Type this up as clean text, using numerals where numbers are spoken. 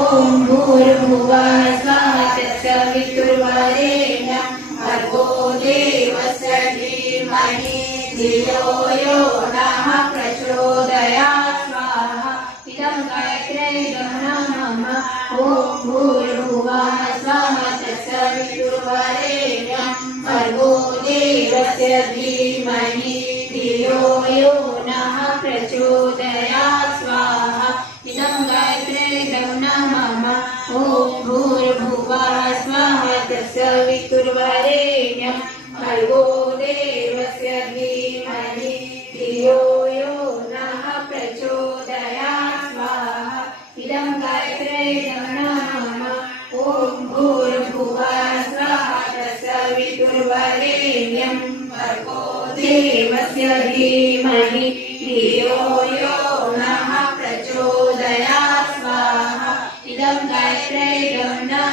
ॐ भूर्भुवः स्वः तत्सवितुर्वरेण्यं भर्गो देवस्य धीमहि धियो यो नः प्रचोदयात् स्वाहा इदं गायत्र्यै नमः ॐ भूर्भुवः स्वः तत्सवितुर्वरेण्यं भर्गो देवस्य धीमहि धियो यो नः प्रचोदयात् स्वाहा इदं गायत्र्यै नमः ॐ भूर्भुवः स्वः तत्सवितुर्वरेण्यं भर्गो देवस्य धीमहि धियो यो नः प्रचोदयात् स्वाहा इदं गायत्र्यै नमः ॐ भूर्भुवः स्वः तत्सवितुर्वरेण्यं भर्गो देवस्य धीमहि धियो यो नः प्रचोदयात् स्वाहा इदं गायत्र्यै नमः